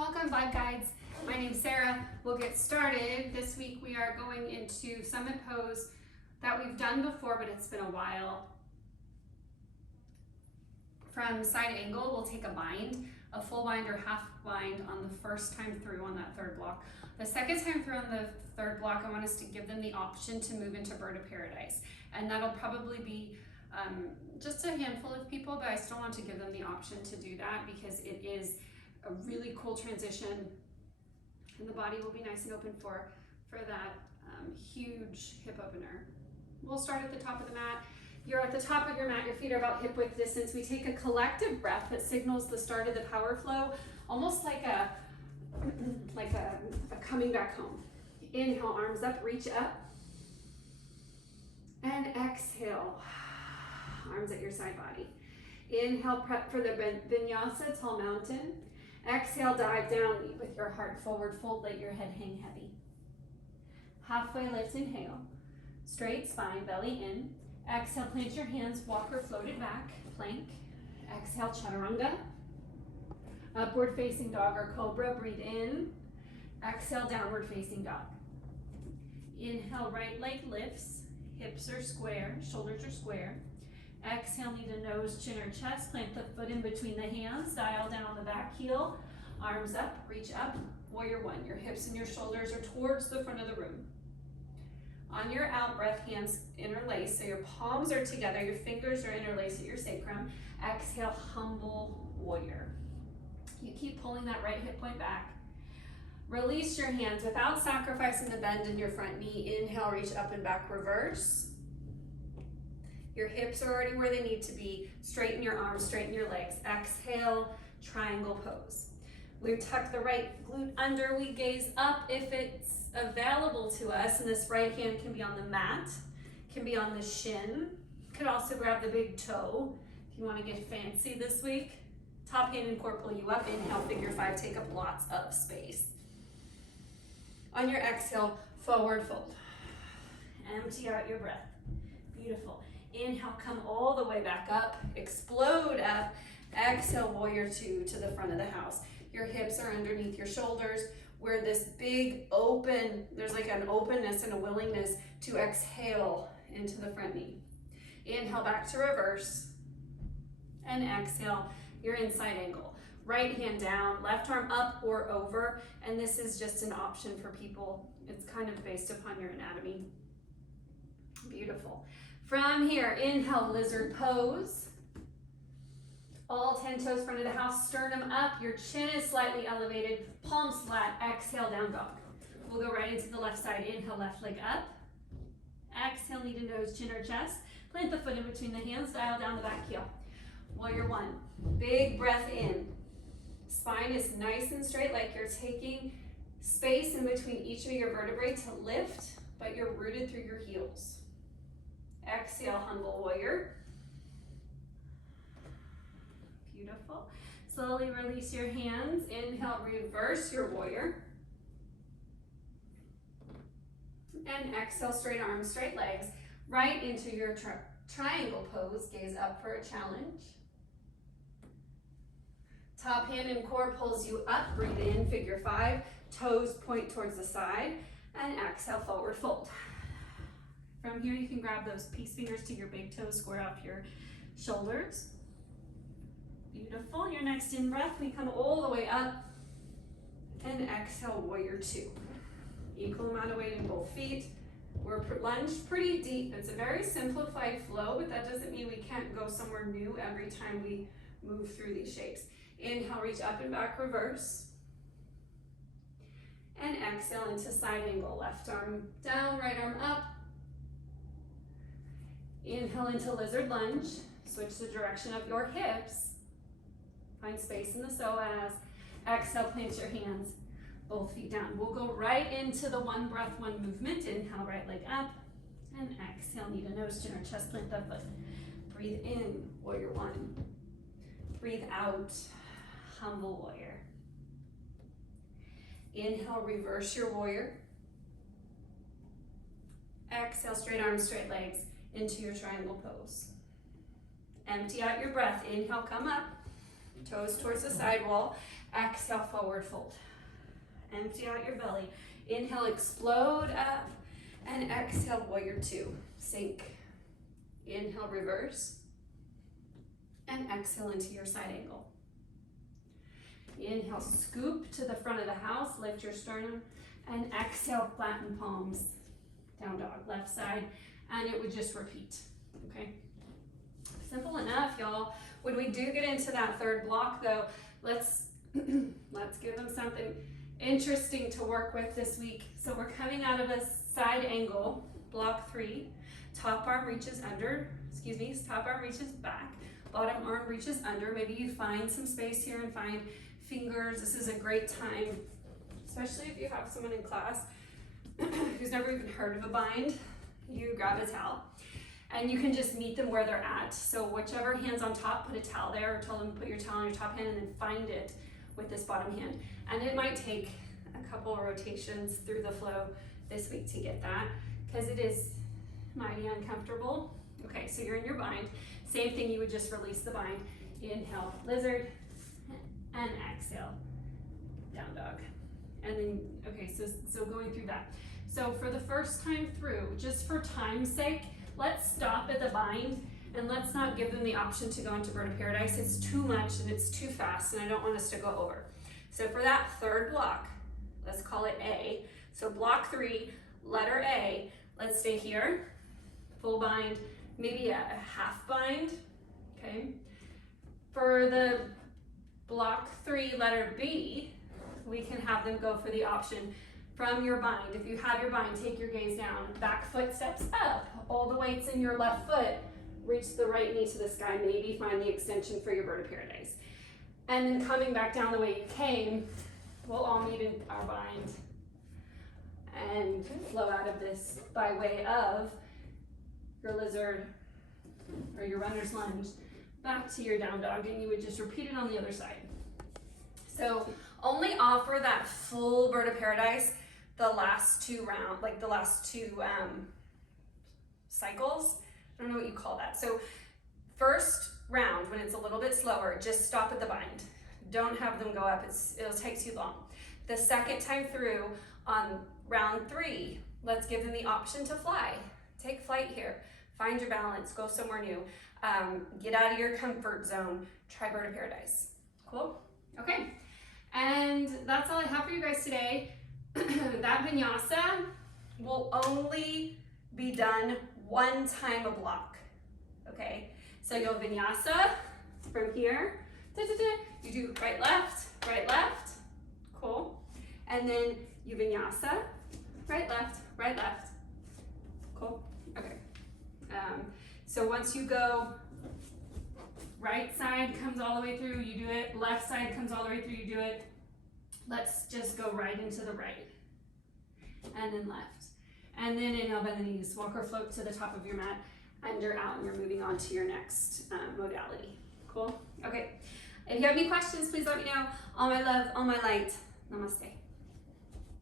Welcome, Vibe Guides. My name's Sarah. We'll get started. This week we are going into summit pose that we've done before, but it's been a while. From side angle, we'll take a bind, a full bind or half bind on the first time through on that third block. The second time through on the third block, I want us to give them the option to move into Bird of Paradise. And that'll probably be just a handful of people, but I still want to give them the option to do that because it is a really cool transition and the body will be nice and open for that huge hip opener. We'll start at the top of the mat. You're at the top of your mat, your feet are about hip width distance. We take a collective breath that signals the start of the power flow, almost like a coming back home. Inhale, arms up, reach up. And exhale, arms at your side body. Inhale, prep for the Vinyasa, tall mountain. Exhale, dive down, lead with your heart forward, fold, let your head hang heavy. Halfway lift, inhale. Straight spine, belly in. Exhale, plant your hands, walk or floated back, plank. Exhale, chaturanga. Upward facing dog or cobra, breathe in. Exhale, downward facing dog. Inhale, right leg lifts, hips are square, shoulders are square. Exhale, knee to nose, chin or chest, plant the foot in between the hands, dial down on the back heel, arms up, reach up, warrior one. Your hips and your shoulders are towards the front of the room. On your out breath, hands interlace, so your palms are together, your fingers are interlaced at your sacrum. Exhale, humble warrior. You keep pulling that right hip point back. Release your hands without sacrificing the bend in your front knee. Inhale, reach up and back, reverse. Your hips are already where they need to be. Straighten your arms, straighten your legs. Exhale, triangle pose. We tuck the right glute under, we gaze up if it's available to us, and this right hand can be on the mat, can be on the shin. Could also grab the big toe if you want to get fancy this week. Top hand and core pull you up. Inhale, figure five, take up lots of space. On your exhale, forward fold. Empty out your breath. Beautiful. Inhale, come all the way back up, explode up. Exhale, warrior two to the front of the house. Your hips are underneath your shoulders. We're this big open, there's like an openness and a willingness to exhale into the front knee. Inhale, back to reverse. And exhale, your inside angle. Right hand down, left arm up or over. And this is just an option for people. It's kind of based upon your anatomy. Beautiful. From here, inhale, lizard pose. All 10 toes front of the house, sternum up, your chin is slightly elevated, palms flat, exhale, down dog. We'll go right into the left side. Inhale, left leg up. Exhale, knee to nose, chin or chest. Plant the foot in between the hands, dial down the back heel. Warrior one, big breath in. Spine is nice and straight, like you're taking space in between each of your vertebrae to lift, but you're rooted through your heels. Exhale, humble warrior. Beautiful. Slowly release your hands. Inhale, reverse your warrior. And exhale, straight arms, straight legs, right into your triangle pose. Gaze up for a challenge. Top hand and core pulls you up. Breathe in, figure five. Toes point towards the side. And exhale, forward fold. From here, you can grab those peace fingers to your big toes, square off your shoulders. Beautiful. Your next in breath, we come all the way up and exhale, warrior two. Equal amount of weight in both feet. We're lunged pretty deep. It's a very simplified flow, but that doesn't mean we can't go somewhere new every time we move through these shapes. Inhale, reach up and back, reverse. And exhale into side angle. Left arm down, right arm up. Inhale into lizard lunge. Switch the direction of your hips. Find space in the psoas. Exhale, plant your hands, both feet down. We'll go right into the one breath, one movement. Inhale, right leg up. And exhale, knee to nose, chin or chest, plant that foot. Breathe in, warrior one. Breathe out, humble warrior. Inhale, reverse your warrior. Exhale, straight arms, straight legs into your triangle pose. Empty out your breath. Inhale, come up. Toes towards the side wall. Exhale, forward fold. Empty out your belly. Inhale, explode up. And exhale, warrior two. Sink. Inhale, reverse. And exhale into your side angle. Inhale, scoop to the front of the house. Lift your sternum. And exhale, flatten palms. Down dog, left side. And it would just repeat, okay? Simple enough, y'all. When we do get into that third block though, let's give them something interesting to work with this week. So we're coming out of a side angle, block 3. Top arm reaches under, top arm reaches back. Bottom arm reaches under. Maybe you find some space here and find fingers. This is a great time, especially if you have someone in class who's never even heard of a bind. You grab a towel and you can just meet them where they're at. So whichever hand's on top, put a towel there, or tell them put your towel on your top hand and then find it with this bottom hand. And it might take a couple of rotations through the flow this week to get that, because it is mighty uncomfortable. Okay, so you're in your bind. Same thing, you would just release the bind. Inhale, lizard, and exhale, down dog. And then, okay, so going through that. So for the first time through, just for time's sake, let's stop at the bind and let's not give them the option to go into Bird of Paradise. It's too much and it's too fast and I don't want us to go over. So for that third block, let's call it A. So block 3, letter A, let's stay here, full bind, maybe a half bind, okay? For the block 3, letter B, we can have them go for the option from your bind. If you have your bind, take your gaze down, back foot steps up, all the weight's in your left foot, reach the right knee to the sky, maybe find the extension for your Bird of Paradise. And then coming back down the way you came, we'll all meet in our bind and flow out of this by way of your lizard or your runner's lunge back to your down dog, and you would just repeat it on the other side. So only offer that full Bird of Paradise the last 2 rounds, like the last 2 cycles. I don't know what you call that. So first round, when it's a little bit slower, just stop at the bind. Don't have them go up, it'll take too long. The second time through on round 3, let's give them the option to fly. Take flight here, find your balance, go somewhere new. Get out of your comfort zone, try Bird of Paradise. Cool? Okay, and that's all I have for you guys today. That vinyasa will only be done 1 time a block, okay? So you'll vinyasa from here, you do right, left, cool. And then you vinyasa, right, left, cool, okay. So once you go, right side comes all the way through, you do it, left side comes all the way through, you do it. Let's just go right into the right, and then left. And then inhale, bend the knees, walk or float to the top of your mat, under, out, and you're moving on to your next modality. Cool? Okay. If you have any questions, please let me know. All my love, all my light. Namaste.